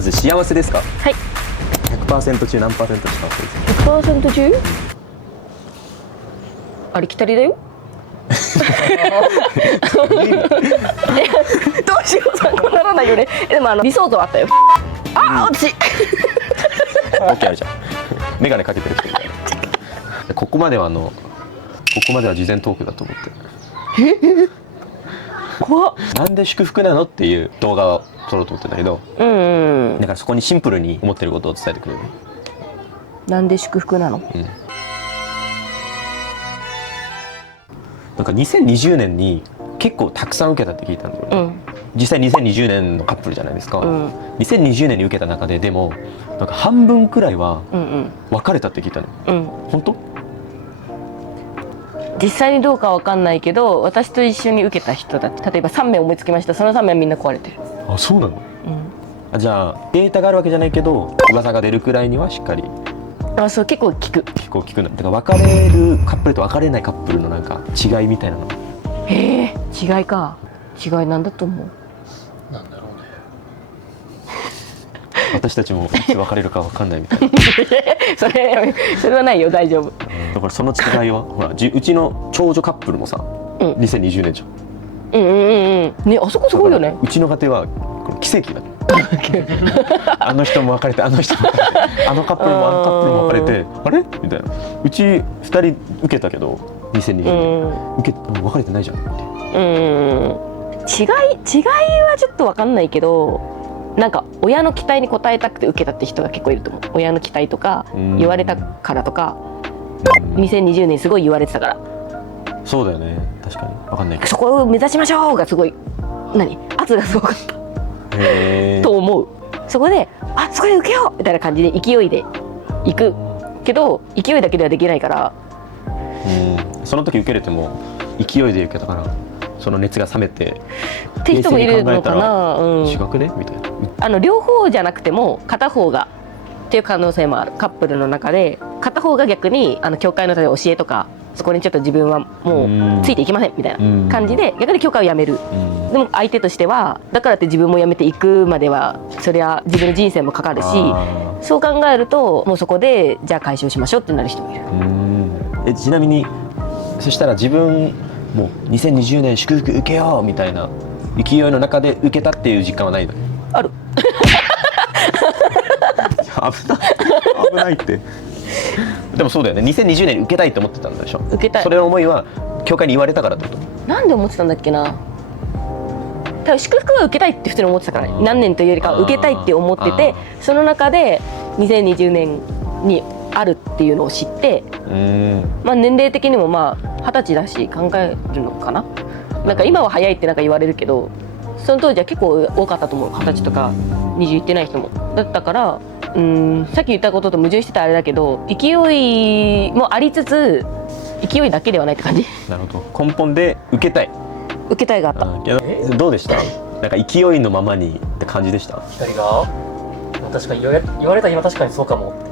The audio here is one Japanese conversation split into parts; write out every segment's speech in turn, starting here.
まず幸せですか？はい。 100% 中何%幸せですか？ 100% 中ありきたりだよ。どうしよう、参考にならないよね。でも理想像あったよ。あ、私。オッケーあるじゃん。メガネかけてる人みたいな。ここまでは事前トークだと思って。怖っ。なんで祝福なのっていう動画を撮ろうと思ってんだけど、だからそこにシンプルに思ってることを伝えてくれる。なんで祝福なの？なんか2020年に結構たくさん受けたって聞いたんだよね。実際2020年のカップルじゃないですか。2020年に受けた中ででもなんか半分くらいは別れたって聞いたの。本当？実際にどうかわかんないけど、私と一緒に受けた人だって、例えば3名思いつきました。その3名はみんな壊れてる。あ、そうなの？じゃあデータがあるわけじゃないけど噂が出るくらいにはしっかり。あ、そう、結構聞く。結構聞くの。だから別れるカップルと別れないカップルのなんか違いみたいなの。へえ、違いか。違いなんだと思う。なんだろうね。私たちもいつ別れるか分かんないみたいな。それはないよ、大丈夫。だからその違いはほらうちの長女カップルもさ、2020年じゃん。ね、あそこすごいよね。うちの家庭はこの奇跡だ。あの人も別れて、あの人も別れて、あのカップルもあのカップルも別れて、あれみたいな。うち2人受けたけど2020年別れてないじゃんって。違いはちょっと分かんないけど、なんか親の期待に応えたくて受けたって人が結構いると思う。親の期待とか言われたからとか、2020年すごい言われてたから。そうだよね、確かに分かんないけど、そこを目指しましょうがすごい圧がすごかったと思う。そこでそこで受けようみたいな感じで勢いで行くけど、勢いだけではできないから。その時受けれても勢いで受けたからその熱が冷めてって人もいるのかな。違くねみたいな。両方じゃなくても片方がっていう可能性もある。カップルの中で片方が逆に教会の例えば教えとか、そこにちょっと自分はもうついていきませんみたいな感じで逆に教会を辞める。でも相手としてはだからって自分も辞めていくまではそりゃ自分の人生もかかるし、そう考えるともうそこでじゃあ解消しましょうってなる人もいる。ちなみにそしたら自分もう2020年祝福受けようみたいな勢いの中で受けたっていう実感はないの？ある。危ないって。でもそうだよね、2020年に受けたいって思ってたんでしょ？受けたい。それの思いは教会に言われたからってこと？なんで思ってたんだっけな。多分祝福は受けたいって普通に思ってたからね。何年というよりかは受けたいって思ってて、その中で2020年にあるっていうのを知って、まあ年齢的にもまあ20歳だし考えるのかな。なんか今は早いってなんか言われるけど、その当時は結構多かったと思う。20歳とか20いってない人もだったから、さっき言ったことと矛盾してたあれだけど、勢いもありつつ勢いだけではないって感じ。なるほど、根本で受けたい。受けたいがあった。どうでした？なんか勢いのままにって感じでした？光が確かに言われた今確かにそうかもって。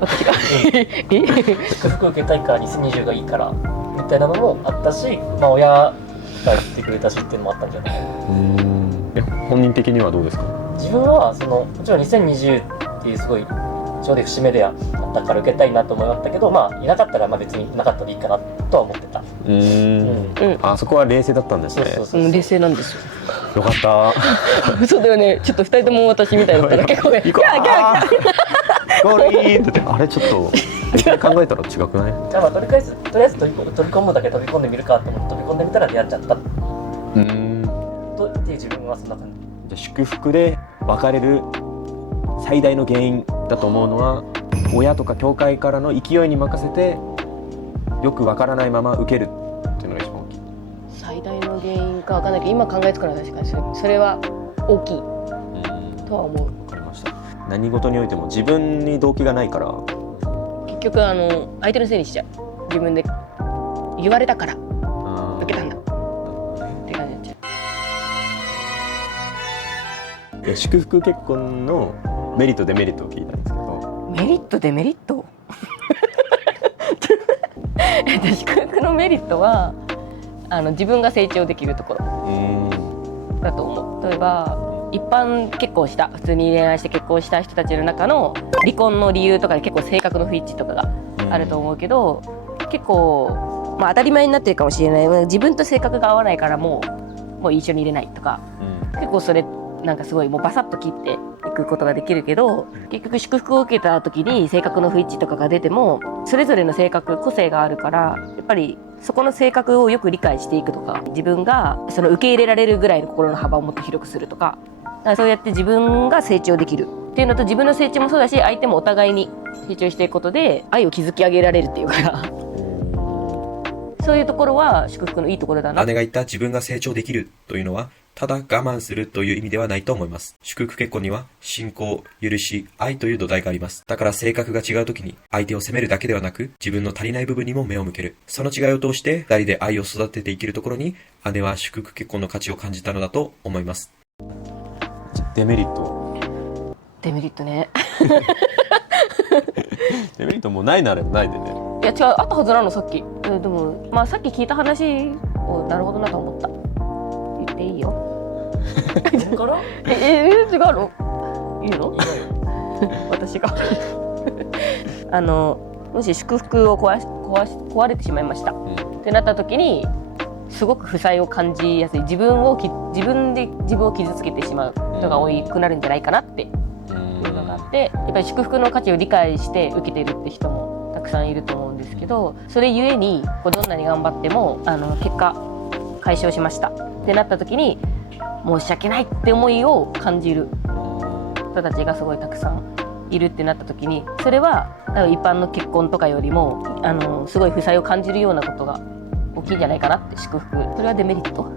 私が祝福受けたいから2020がいいからみたいなのもあったし、まあ親が言ってくれたしっていうのもあったんじゃない。本人的にはどうですか？自分はもちろん2020っていうすごいちょうど節目であったから受けたいなと思いましたけど、まあいなかったらまあ別になかったらいいかなとは思ってた。あそこは冷静だったんですね。冷静なんですよ。よかった。そうだよね。ちょっと2人とも私みたいだったら結構行こう。ゴールインってあれちょっと考えたら違くない？じゃあまあとりあえず飛び込むだけ飛び込んでみるかと思って飛び込んでみたら出会っちゃった。っていう自分はそんな感じ。じゃあ祝福で別れる最大の原因だと思うのは親とか教会からの勢いに任せてよくわからないまま受けるっていうのが一番大きい。最大の原因かわかんないけど今考えつくのは確かにそれは大きいとは思う。わかりました。何事においても自分に動機がないから結局相手のせいにしちゃう。自分で言われたから受けたんだって感じになっちゃう。祝福結婚のメリットデメリットを聞いたんですけど。メリットデメリット祝福のメリットは自分が成長できるところだと思う。例えば一般結婚した普通に恋愛して結婚した人たちの中の離婚の理由とかで結構性格の不一致とかがあると思うけど、結構、まあ、当たり前になってるかもしれない。自分と性格が合わないからもう一緒にいれないとか、結構それなんかすごいもうバサッと切っていくことができるけど、結局祝福を受けた時に性格の不一致とかが出てもそれぞれの性格個性があるから、やっぱりそこの性格をよく理解していくとか、自分がその受け入れられるぐらいの心の幅をもっと広くするとか、だからそうやって自分が成長できるっていうのと、自分の成長もそうだし相手もお互いに成長していくことで愛を築き上げられるっていうかそういうところは祝福のいいところだな。姉が言った自分が成長できるというのは、ただ我慢するという意味ではないと思います。祝福結婚には、信仰、許し、愛という土台があります。だから性格が違うときに、相手を責めるだけではなく、自分の足りない部分にも目を向ける。その違いを通して、二人で愛を育てていけるところに、姉は祝福結婚の価値を感じたのだと思います。デメリットデメリットねデメリットもうないならないでね。いや違う、あったはずなのさっき。でもまあさっき聞いた話をなるほどなと思った。言っていいよ自分から違うのいいの私がもし祝福を壊れてしまいました、ってなった時にすごく負債を感じやすい。自分で自分を傷つけてしまう人が多くなるんじゃないかなっていうのがあって、やっぱり祝福の価値を理解して受けてるって人もたくさんいると思うんですけど、それゆえにどんなに頑張っても結果解消しましたってなった時に申し訳ないって思いを感じる人たちがすごいたくさんいるってなった時に、それは多分一般の結婚とかよりもすごい負債を感じるようなことが大きいんじゃないかなって。祝福、それはデメリット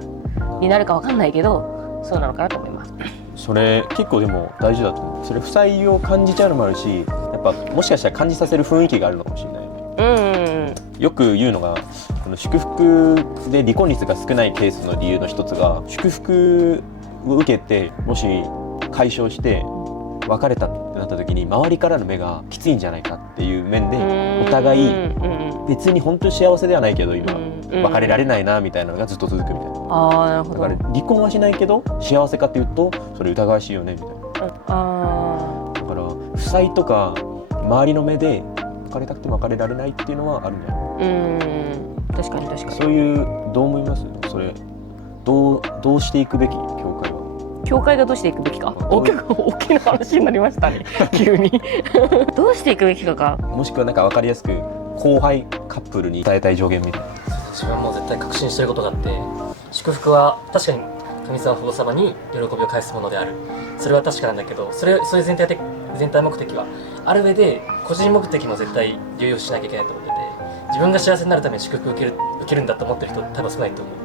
になるかわかんないけどそうなのかなと思います。それ結構でも大事だと思う。それ負債を感じちゃうのもあるし、やっぱもしかしたら感じさせる雰囲気があるのかもしれない。よく言うのが、祝福で離婚率が少ないケースの理由の一つが、祝福を受けてもし解消して別れたってなった時に周りからの目がきついんじゃないかっていう面で、お互い別に本当に幸せではないけど今別れられないなみたいなのがずっと続くみたいな。なるほど。だから離婚はしないけど幸せかっていうとそれ疑わしいよねみたいな。だから負債とか周りの目で別れたくても別れられないっていうのはあるんじゃない。確かに確かに。そういうどう思います？それどうしていくべき？教会がどうしていくべきか。大きな話になりましたね急にどうしていくべきか。もしくはなんか分かりやすく後輩カップルに伝えたい上限みたいな。自分も絶対確信してることがあって、祝福は確かに神様父様に喜びを返すものである。それは確かなんだけど、そういう全体目的はある上で個人目的も絶対留意しなきゃいけないと思ってて、自分が幸せになるために祝福を受けるんだと思ってる人多分少ないと思う。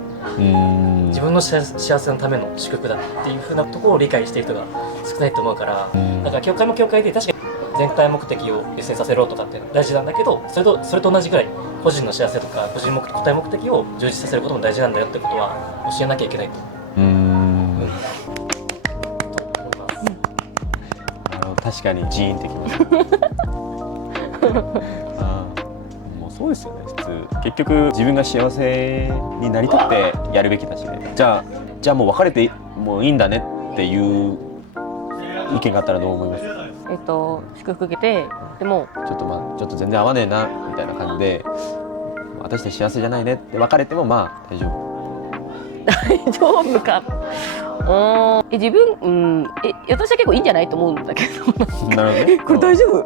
自分の幸せのための祝福だっていう風なところを理解している人が少ないと思うから、だから教会も教会で確かに全体目的を優先させろとかって大事なんだけど、それと同じぐらい個人の幸せとか個人個体目的を充実させることも大事なんだよってことは教えなきゃいけないと思います。確かに人員的にもうそうですよね。普通結局自分が幸せになりたってやるべきだしね。じゃあもう別れてもういいんだねっていう意見があったらどう思います？祝福受けてでもちょっと全然合わねえなみたいな感じで、私って幸せじゃないねって別れてもまあ大丈夫か。自分私は結構いいんじゃないと思うんだけどなるほどね。これ大丈夫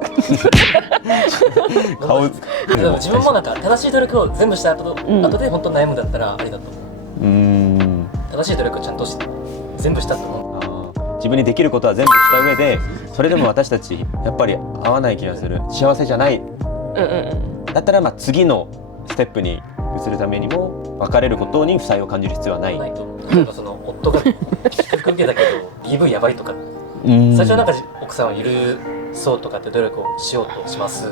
顔でも自分もなんか正しい努力を全部した後で本当に悩むんだったらありだと思う。正しい努力をちゃんと全部したと思う。自分にできることは全部した上で、それでも私たちやっぱり合わない気がする、幸せじゃない、だったらまあ次のステップに移るためにも別れることに負債を感じる必要はない。ないと思う。例えばその夫が祝福受けたけど DV やばいとか、最初はなんか奥さんを許そうとかって努力をしようとします、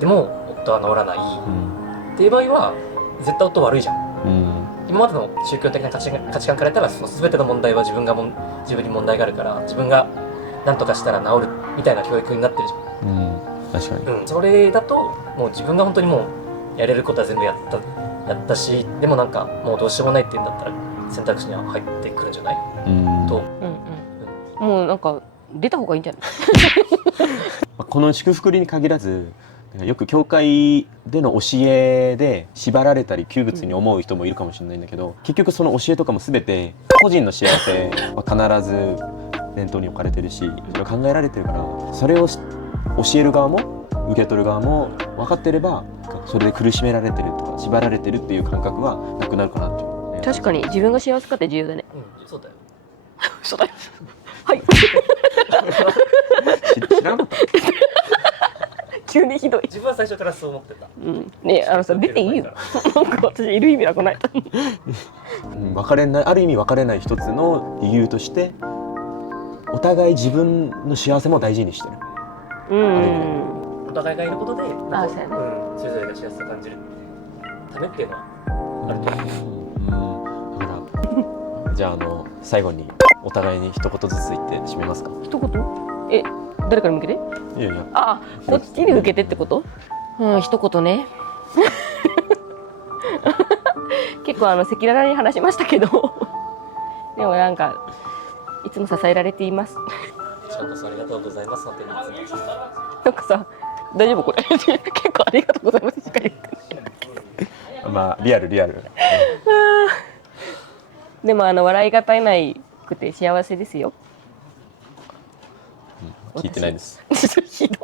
でも夫は治らない、っていう場合は絶対夫悪いじゃん、今までの宗教的な価値観から言ったらその全ての問題は自分に問題があるから自分が何とかしたら治るみたいな教育になってるじゃん。確かに、それだともう自分が本当にもうやれることは全部やったし、でもなんかもうどうしようもないっていうんだったら選択肢には入ってくるんじゃない、と、もうなんか出た方がいいんじゃない？この祝福に限らずよく教会での教えで縛られたり窮屈に思う人もいるかもしれないんだけど、結局その教えとかも全て個人の幸せは必ず念頭に置かれてるし、それを考えられてるから、それを教える側も受け取る側も分かってれば、それで苦しめられてるとか縛られてるっていう感覚はなくなるかなっていうね。確かに自分が幸せかって重要だね。そうだよ。そうだよ。はい知らなかった。急にひどい。自分は最初からそう思ってた。うんねえ、出ていいよ。なんか私いる意味なくない？分かれない、ある意味分かれない一つの理由としてお互い自分の幸せも大事にしてる。うんお互いがいることで、あ、そうやね。それぞれが幸せを感じるためっていうのはあると思う。だからじゃあ最後にお互いに一言ずつ言って締めますか。一言？え、誰から向けて？いやいや、あ、こっちに向けてってこと？一言ね。結構赤裸々に話しましたけど、でもなんかいつも支えられています。こちらこそありがとうございます。本当にいつも。なんかさ、大丈夫これ？結構ありがとうございますしか言ってない。まあリアル。でも笑いが絶えないくて幸せですよ。聞いてないです。ひどい。